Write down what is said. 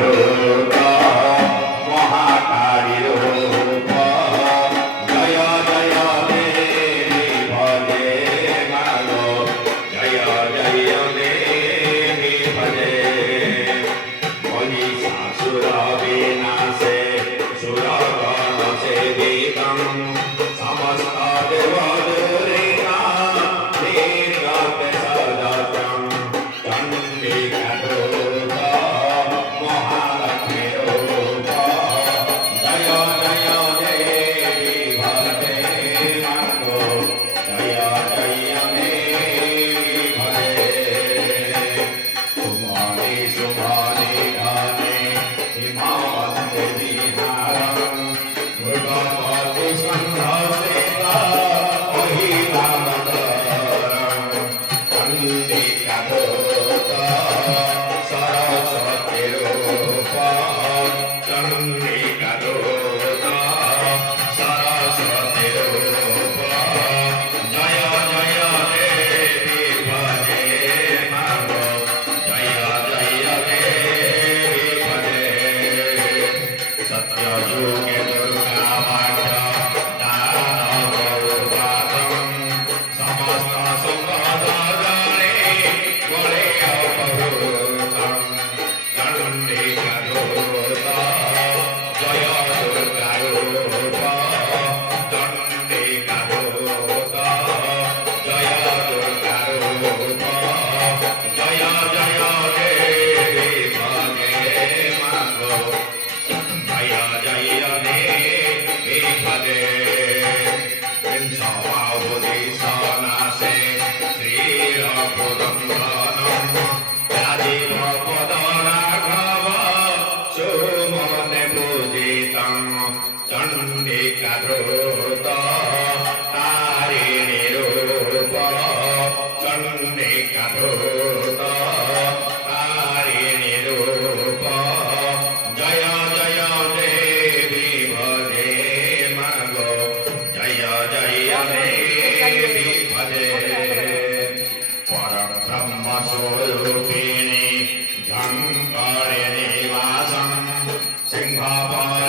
रूप महाकाली रूप जय जय देवी भजे मागो जय जय देवी भजे महिषासुर विनाशे सुरगण सेवितं समस्त देवदूरेण नीलते सदतं चण्डिकारूप महालक्ष्मी रूप जय जय देवी भजे मागो जय जय देवी भजे शुभानि शुभानि धने हिमावन्ते विहारं मृगपति सन्धसेता महिलामकरं चण्डिकादूत सरस्वती रूप चण्डिकादूत सरस्वती रूप जय जय देवी भजे मागो जय जय देवी भजे सत्ययुगे दुर्गावाक्य दानवोत्पातं समस्त सुखदजने वरे अपहृतं चण्डिकादूत जय दुर्गारूप चण्डिकादूत जय दुर्गारूप जय जय देवी भजे मागो जय जय देवी भजे सनासे श्रीरघुनन्दनं राजीवपदराघव सुमने पूजितं चण्डिकाधृत तारिणी रूप चण्डिकाधृत तारिणी रूप जय जय देवी भजे मागो जय जय देवी भजे परं ब्रह्मस्वरूपिणी झङ्कारे निवासं सिंहपद